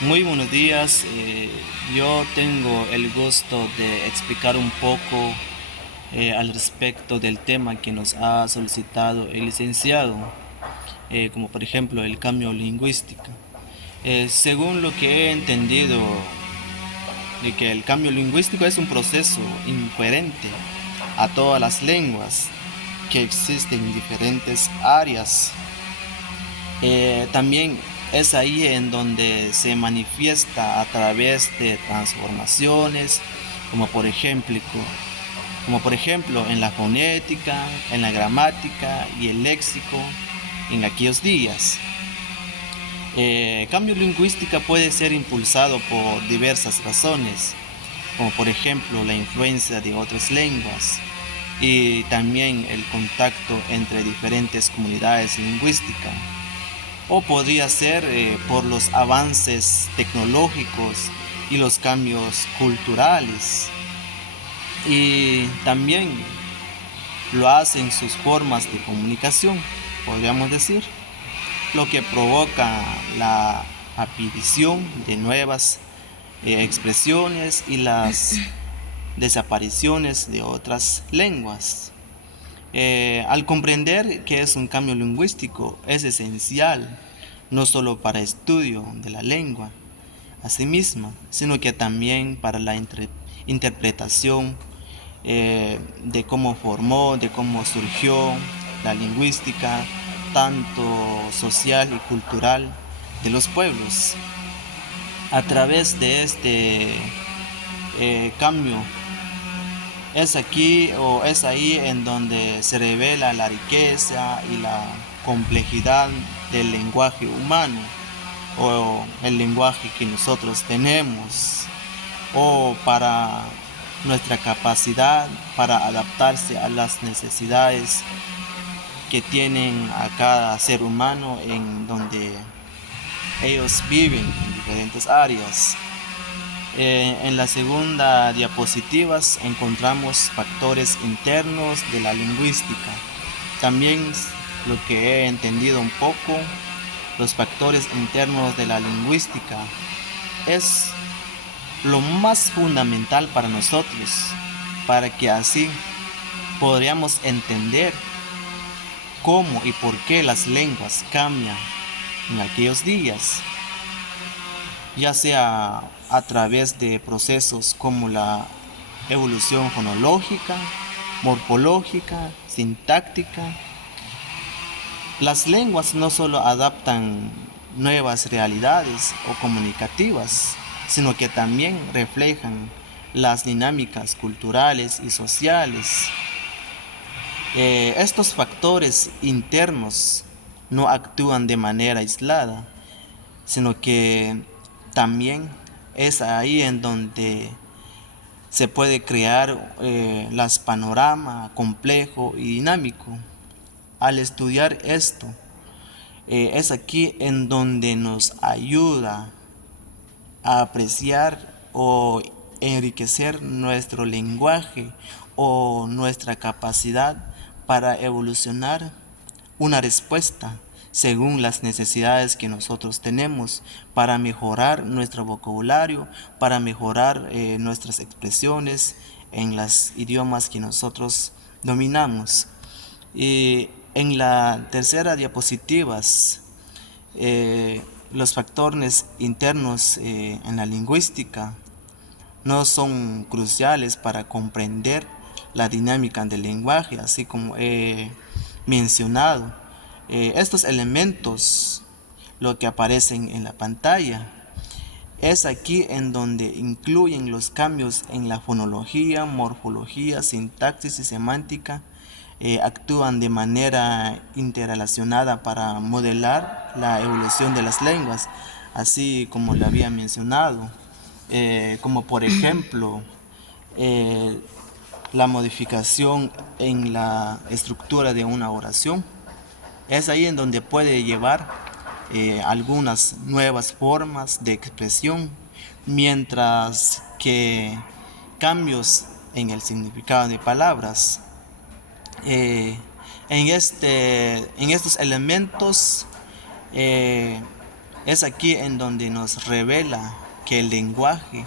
Muy buenos días. Yo tengo el gusto de explicar un poco al respecto del tema que nos ha solicitado el licenciado, como por ejemplo el cambio lingüístico. Según lo que he entendido, de que el cambio lingüístico es un proceso incoherente a todas las lenguas que existen en diferentes áreas. También es ahí en donde se manifiesta a través de transformaciones, como por ejemplo, como por ejemplo en la fonética, en la gramática y el léxico en aquellos días. Cambio lingüística puede ser impulsado por diversas razones, como por ejemplo la influencia de otras lenguas y también el contacto entre diferentes comunidades lingüísticas. O podría ser por los avances tecnológicos y los cambios culturales. Y también lo hacen sus formas de comunicación, podríamos decir, lo que provoca la aparición de nuevas expresiones y las desapariciones de otras lenguas. Al comprender que es un cambio lingüístico, es esencial no solo para estudio de la lengua a sí misma, sino que también para la interpretación de cómo formó, de cómo surgió la lingüística, tanto social y cultural de los pueblos. A través de este cambio es aquí o es ahí en donde se revela la riqueza y la complejidad del lenguaje humano o el lenguaje que nosotros tenemos o para nuestra capacidad para adaptarse a las necesidades que tienen a cada ser humano en donde ellos viven en diferentes áreas. En la segunda diapositiva encontramos factores internos de la lingüística. También lo que he entendido un poco, los factores internos de la lingüística es lo más fundamental para nosotros, para que así podríamos entender cómo y por qué las lenguas cambian en aquellos días, ya sea a través de procesos como la evolución fonológica, morfológica, sintáctica. Las lenguas no solo adaptan nuevas realidades o comunicativas, sino que también reflejan las dinámicas culturales y sociales. Estos factores internos no actúan de manera aislada, sino que también es ahí en donde se puede crear las panorama complejo y dinámico. Al estudiar esto, es aquí en donde nos ayuda a apreciar o enriquecer nuestro lenguaje o nuestra capacidad para evolucionar una respuesta según las necesidades que nosotros tenemos para mejorar nuestro vocabulario, para mejorar nuestras expresiones en los idiomas que nosotros dominamos. Y en la tercera diapositiva, los factores internos en la lingüística no son cruciales para comprender la dinámica del lenguaje, así como he mencionado. Estos elementos, lo que aparecen en la pantalla, es aquí en donde incluyen los cambios en la fonología, morfología, sintaxis y semántica, actúan de manera interrelacionada para modelar la evolución de las lenguas, así como lo había mencionado, como por ejemplo eh, la modificación en la estructura de una oración. Es ahí en donde puede llevar algunas nuevas formas de expresión, mientras que cambios en el significado de palabras. Eh, en estos elementos eh, Es aquí en donde nos revela que el lenguaje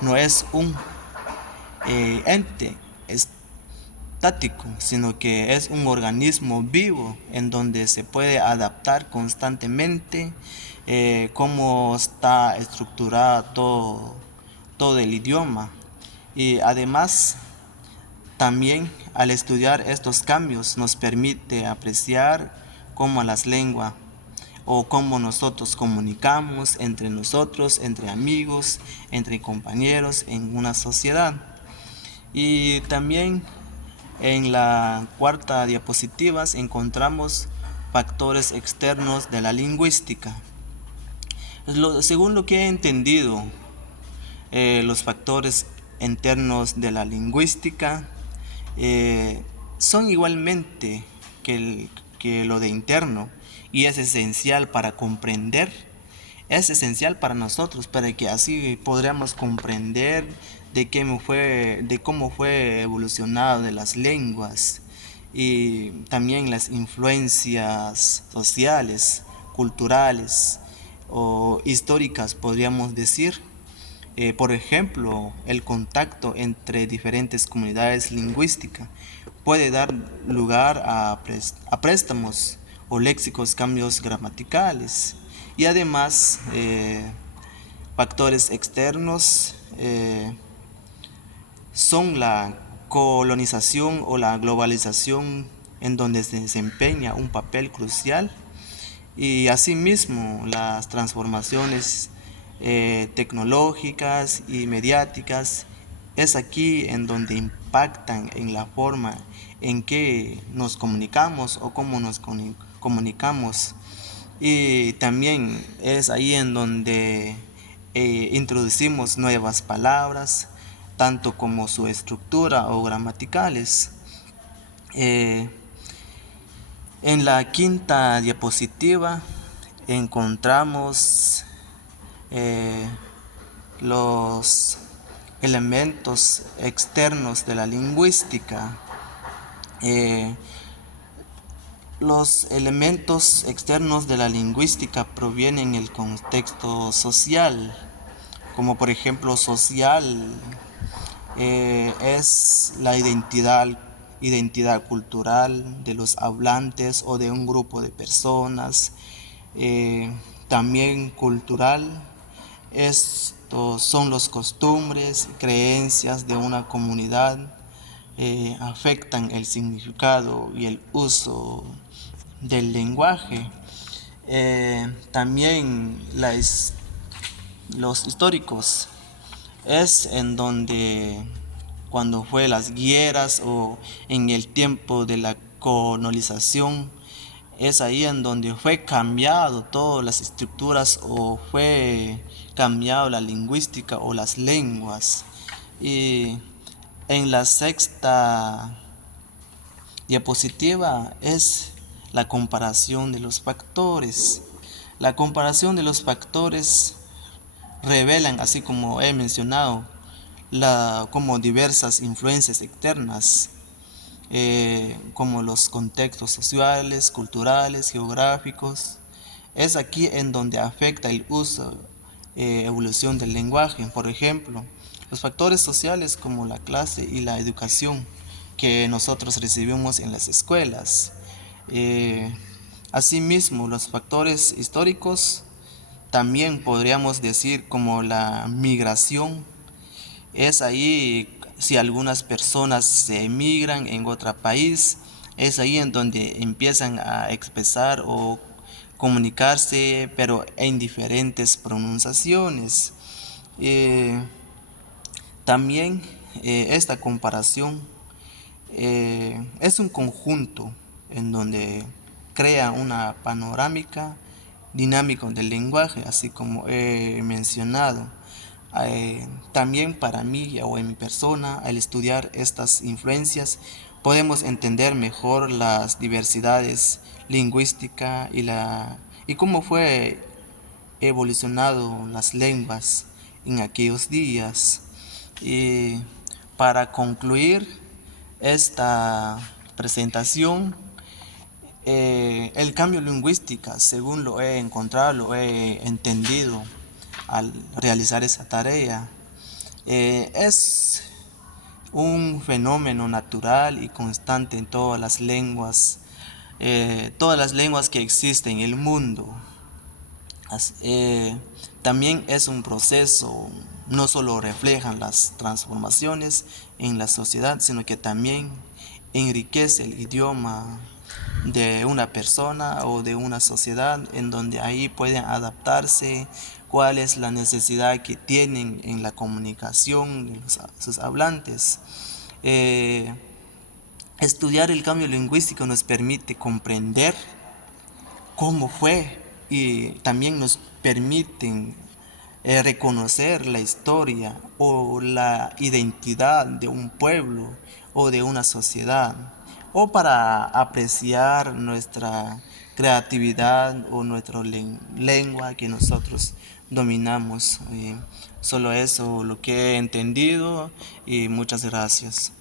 no es un ente estático, sino que es un organismo vivo en donde se puede adaptar constantemente, cómo está estructurado todo el idioma. Y además, también al estudiar estos cambios nos permite apreciar cómo las lenguas o cómo nosotros comunicamos entre nosotros, entre amigos, entre compañeros en una sociedad. Y también en la cuarta diapositiva encontramos factores externos de la lingüística. Según lo que he entendido, los factores internos de la lingüística son igualmente que lo de interno, y es esencial para comprender, es esencial para nosotros, para que así podamos comprender de cómo fue evolucionado de las lenguas y también las influencias sociales, culturales o históricas, podríamos decir. Por ejemplo, el contacto entre diferentes comunidades lingüísticas puede dar lugar a préstamos o léxicos, cambios gramaticales, y además factores externos son la colonización o la globalización, en donde se desempeña un papel crucial, y asimismo las transformaciones tecnológicas y mediáticas. Es aquí en donde impactan en la forma en que nos comunicamos o cómo nos comunicamos, y también es ahí en donde introducimos nuevas palabras, tanto como su estructura o gramaticales. Eh, en la quinta diapositiva encontramos los elementos externos de la lingüística. Eh, los elementos externos de la lingüística provienen del contexto social, como por ejemplo social es la identidad cultural de los hablantes o de un grupo de personas. También cultural, estos son los costumbres, creencias de una comunidad, afectan el significado y el uso del lenguaje. También los históricos es en donde cuando fue las guerras o en el tiempo de la colonización, es ahí en donde fue cambiado todas las estructuras o fue cambiado la lingüística o las lenguas. Y en la sexta diapositiva es la comparación de los factores. La comparación de los factores revelan, así como he mencionado, como diversas influencias externas, como los contextos sociales, culturales, geográficos. Es aquí en donde afecta el uso, evolución del lenguaje. Por ejemplo, los factores sociales como la clase y la educación que nosotros recibimos en las escuelas. Eh, Asimismo, los factores históricos también podríamos decir como la migración. Es ahí si algunas personas se emigran en otro país, es ahí en donde empiezan a expresar o comunicarse, pero en diferentes pronunciaciones. Eh, También esta comparación es un conjunto en donde crea una panorámica dinámica del lenguaje, así como he mencionado. También para mí o en mi persona, al estudiar estas influencias, podemos entender mejor las diversidades lingüísticas y cómo fue evolucionado las lenguas en aquellos días. Y para concluir esta presentación, El cambio lingüístico, según lo he encontrado, lo he entendido al realizar esa tarea, es un fenómeno natural y constante en todas las lenguas que existen en el mundo. También es un proceso, no solo reflejan las transformaciones en la sociedad, sino que también enriquece el idioma de una persona o de una sociedad, en donde ahí pueden adaptarse cuál es la necesidad que tienen en la comunicación de sus hablantes. Eh, Estudiar el cambio lingüístico nos permite comprender cómo fue y también nos permiten reconocer la historia o la identidad de un pueblo o de una sociedad, o para apreciar nuestra creatividad o nuestra lengua que nosotros dominamos. Solo eso lo que he entendido, y muchas gracias.